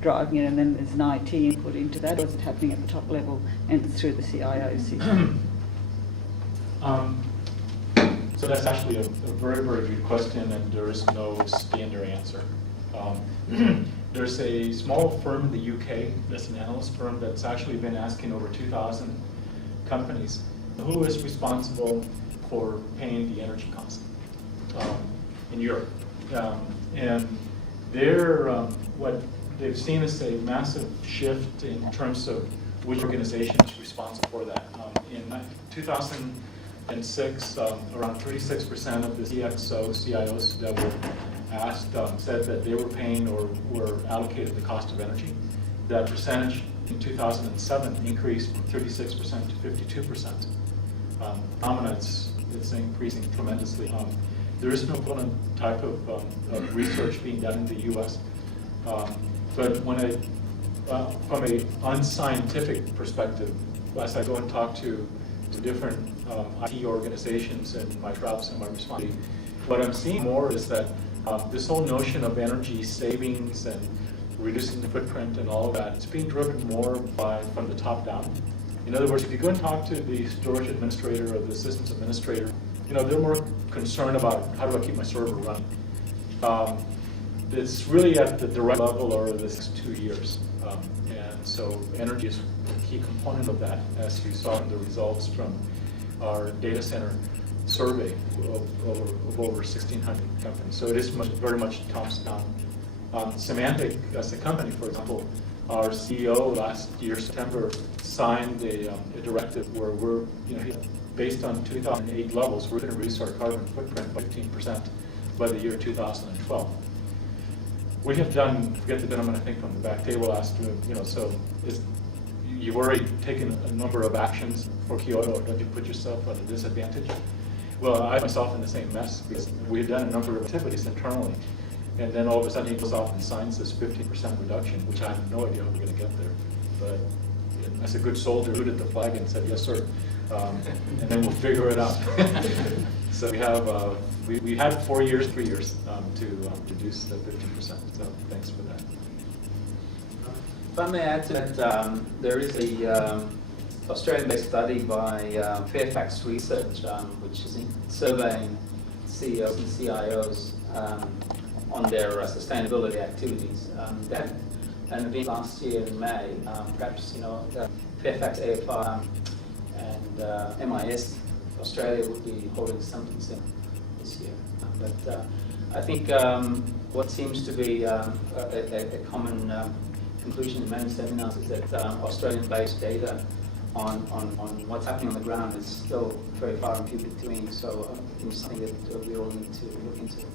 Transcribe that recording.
driving it, and then there's an IT input into that, or is it happening at the top level and it's through the CIO system? So that's actually a very, very good question, and there is no standard answer. There's a small firm in the UK that's an analyst firm that's actually been asking over 2,000 companies who is responsible for paying the energy cost in Europe. And they're, what they've seen is a massive shift in terms of which organization is responsible for that. In 2006, around 36% of the CIOs that were asked said that they were paying or were allocated the cost of energy. That percentage in 2007 increased from 36% to 52%. It's increasing tremendously. There is no equivalent type of research being done in the U.S. But when from an unscientific perspective, as I go and talk to different IT organizations in my travels and my response, what I'm seeing more is that this whole notion of energy savings and reducing the footprint and all of that, it's being driven more from the top down. In other words, if you go and talk to the storage administrator or the systems administrator, they're more concerned about how do I keep my server running. It's really at the direct level or the next 2 years. And so energy is a key component of that, as you saw in the results from our data center survey of over 1,600 companies. So it is very much tops down. Symantec, as a company, for example, our CEO last year, September, signed a directive where we're, based on 2008 levels, we're going to reduce our carbon footprint by 15% by the year 2012. We have done, forget the gentleman I think from the back table asked you, so you've already taken a number of actions for Kyoto, or don't you put yourself at a disadvantage? Well, I myself in the same mess, because we had done a number of activities internally, and then all of a sudden he goes off and signs this 15% reduction, which I have no idea how we're going to get there. But as a good soldier, rooted the flag and said, yes, sir, and then we'll figure it out. So we have, we had 4 years, 3 years to reduce the 15%, so thanks for that. If I may add to that, there is a Australian-based study by Fairfax Research, which is surveying CEOs and CIOs on their sustainability activities. They had an event last year in May, perhaps Fairfax AFR and MIS Australia would be holding something similar this year. But I think what seems to be a common conclusion in many seminars is that Australian-based data on what's happening on the ground is still very far and few between. So I think it's something that we all need to look into.